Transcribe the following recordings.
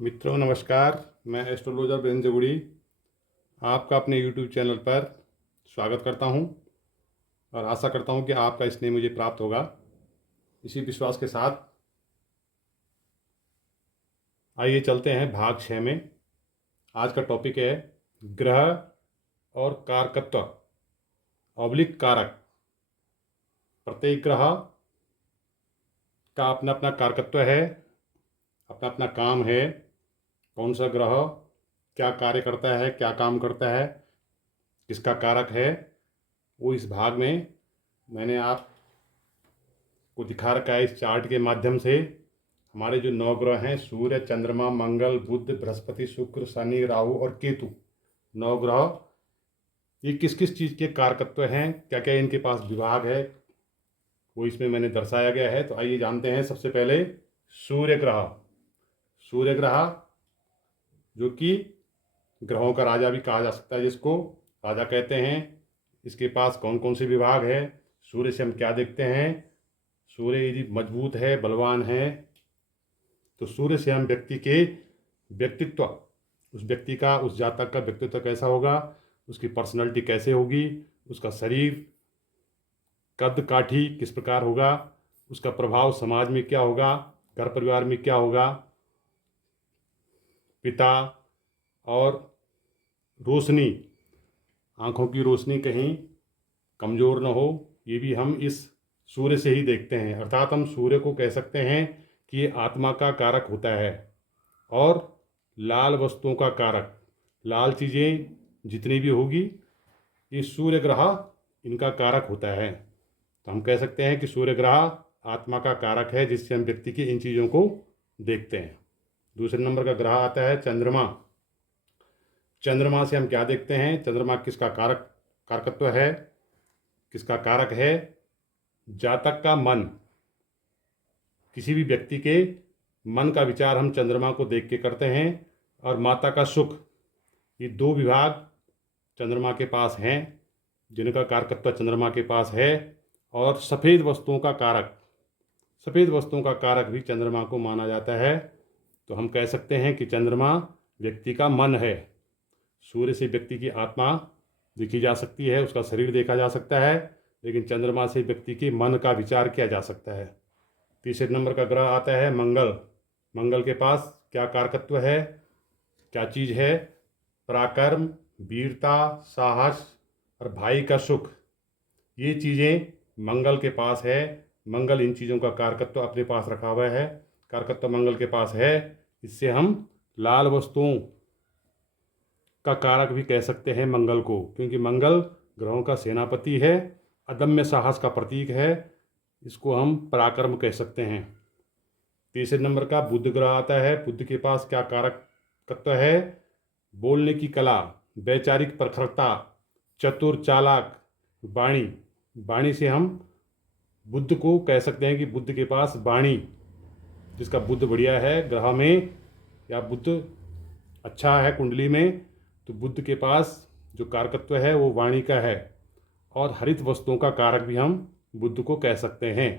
मित्रों नमस्कार। मैं एस्ट्रोलॉजर वीरेंद्र जोगड़ी आपका अपने यूट्यूब चैनल पर स्वागत करता हूं और आशा करता हूं कि आपका स्नेह मुझे प्राप्त होगा। इसी विश्वास के साथ आइए चलते हैं भाग 6 में। आज का टॉपिक है ग्रह और कारकत्व ऑब्लिक कारक। प्रत्येक ग्रह का अपना अपना कारकत्व है, अपना अपना काम है। कौन सा ग्रह क्या कार्य करता है, क्या काम करता है, किसका कारक है, वो इस भाग में मैंने आपको दिखा रखा है। इस चार्ट के माध्यम से हमारे जो 9 ग्रह हैं, सूर्य, चंद्रमा, मंगल, बुध, बृहस्पति, शुक्र, शनि, राहु और केतु, 9 ग्रह ये किस किस चीज़ के कारकत्व हैं, क्या क्या इनके पास विभाग है, वो इसमें मैंने दर्शाया गया है। तो आइए जानते हैं। सबसे पहले सूर्य ग्रह। सूर्य ग्रह जो कि ग्रहों का राजा भी कहा जा सकता है, जिसको राजा कहते हैं। इसके पास कौन कौन से विभाग है, सूर्य से हम क्या देखते हैं। सूर्य यदि मजबूत है, बलवान है, तो सूर्य से हम व्यक्ति के व्यक्तित्व, उस व्यक्ति का, उस जातक का व्यक्तित्व कैसा होगा, उसकी पर्सनालिटी कैसे होगी, उसका शरीर कद काठी किस प्रकार होगा, उसका प्रभाव समाज में क्या होगा, घर परिवार में क्या होगा, पिता और रोशनी, आँखों की रोशनी कहीं कमज़ोर न हो, ये भी हम इस सूर्य से ही देखते हैं। अर्थात हम सूर्य को कह सकते हैं कि ये आत्मा का कारक होता है और लाल वस्तुओं का कारक। लाल चीज़ें जितनी भी होगी, ये सूर्य ग्रह इनका कारक होता है। तो हम कह सकते हैं कि सूर्य ग्रह आत्मा का कारक है, जिससे हम व्यक्ति की इन चीज़ों को देखते हैं। दूसरे नंबर का ग्रह आता है चंद्रमा। चंद्रमा से हम क्या देखते हैं, चंद्रमा किसका कारकत्व है, किसका कारक है। जातक का मन, किसी भी व्यक्ति के मन का विचार हम चंद्रमा को देख के करते हैं। और माता का सुख, ये 2 विभाग चंद्रमा के पास हैं, जिनका कारकत्व चंद्रमा के पास है। और सफ़ेद वस्तुओं का कारक, सफ़ेद वस्तुओं का कारक भी चंद्रमा को माना जाता है। तो हम कह सकते हैं कि चंद्रमा व्यक्ति का मन है। सूर्य से व्यक्ति की आत्मा देखी जा सकती है, उसका शरीर देखा जा सकता है, लेकिन चंद्रमा से व्यक्ति के मन का विचार किया जा सकता है। तीसरे नंबर का ग्रह आता है मंगल। मंगल के पास क्या कारकत्व है, क्या चीज़ है, पराक्रम, वीरता, साहस और भाई का सुख, ये चीज़ें मंगल के पास है। मंगल इन चीज़ों का कारकत्व अपने पास रखा हुआ है, कारकत्व मंगल के पास है। इससे हम लाल वस्तुओं का कारक भी कह सकते हैं मंगल को, क्योंकि मंगल ग्रहों का सेनापति है, अदम्य साहस का प्रतीक है। इसको हम पराक्रम कह सकते हैं। तीसरे नंबर का बुध ग्रह आता है। बुध के पास क्या कारकत्व है, बोलने की कला, वैचारिक प्रखरता, चतुर, चालाक, वाणी। वाणी से हम बुध को कह सकते हैं कि बुध के पास वाणी, जिसका बुध बढ़िया है ग्रह में, या बुध अच्छा है कुंडली में, तो बुध के पास जो कारकत्व है वो वाणी का है। और हरित वस्तुओं का कारक भी हम बुध को कह सकते हैं।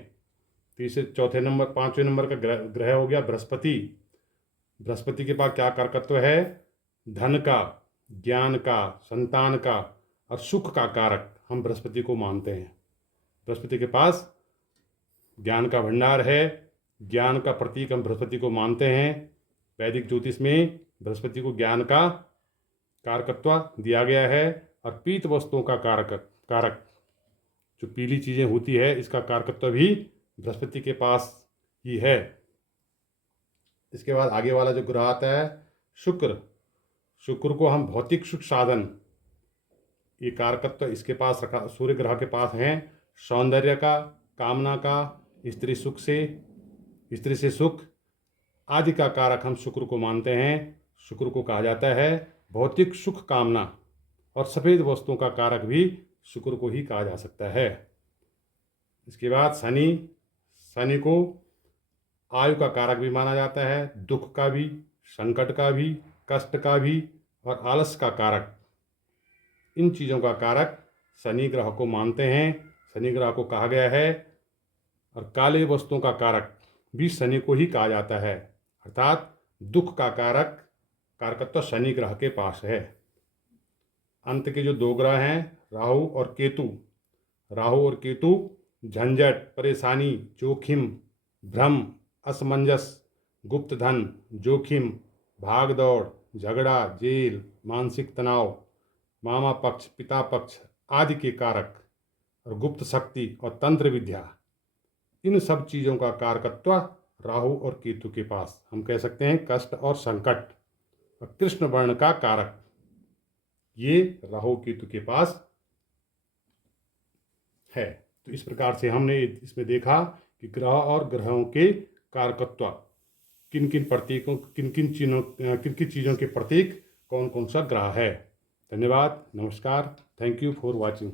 पांचवें नंबर का ग्रह हो गया बृहस्पति। बृहस्पति के पास क्या कारकत्व है, धन का, ज्ञान का, संतान का और सुख का कारक हम बृहस्पति को मानते हैं। बृहस्पति के पास ज्ञान का भंडार है, ज्ञान का प्रतीक हम बृहस्पति को मानते हैं। वैदिक ज्योतिष में बृहस्पति को ज्ञान का कारकत्व दिया गया है। और पीत वस्तुओं का कारक जो पीली चीज़ें होती है, इसका कारकत्व भी बृहस्पति के पास ही है। इसके बाद आगे वाला जो ग्रह आता है शुक्र। शुक्र को हम भौतिक सुख साधन, ये कारकत्व इसके पास रखा, सूर्य ग्रह के पास हैं। सौंदर्य का, कामना का, स्त्री से सुख आदि का कारक हम शुक्र को मानते हैं। शुक्र को कहा जाता है भौतिक सुख कामना, और सफ़ेद वस्तुओं का कारक भी शुक्र को ही कहा जा सकता है। इसके बाद शनि को आयु का कारक भी माना जाता है, दुख का भी, संकट का भी, कष्ट का भी और आलस का कारक। इन चीज़ों का कारक शनि ग्रह को मानते हैं, शनि ग्रह को कहा गया है। और काले वस्तुओं का कारक भी शनि को ही कहा जाता है, अर्थात दुख का कारकत्व शनि ग्रह के पास है। अंत के जो दो ग्रह हैं राहु और केतु झंझट, परेशानी, जोखिम, भ्रम, असमंजस, गुप्त धन, जोखिम, भाग दौड़, झगड़ा, जेल, मानसिक तनाव, मामा पक्ष, पिता पक्ष आदि के कारक और गुप्त शक्ति और तंत्र विद्या, इन सब चीज़ों का कारकत्व राहु और केतु के पास, हम कह सकते हैं कष्ट और संकट और कृष्ण वर्ण का कारक, ये राहु केतु के पास है। तो इस प्रकार से हमने इसमें देखा कि ग्रह और ग्रहों के कारकत्व, किन किन चीज़ों के प्रतीक कौन कौन सा ग्रह है। धन्यवाद, नमस्कार, थैंक यू फॉर वॉचिंग।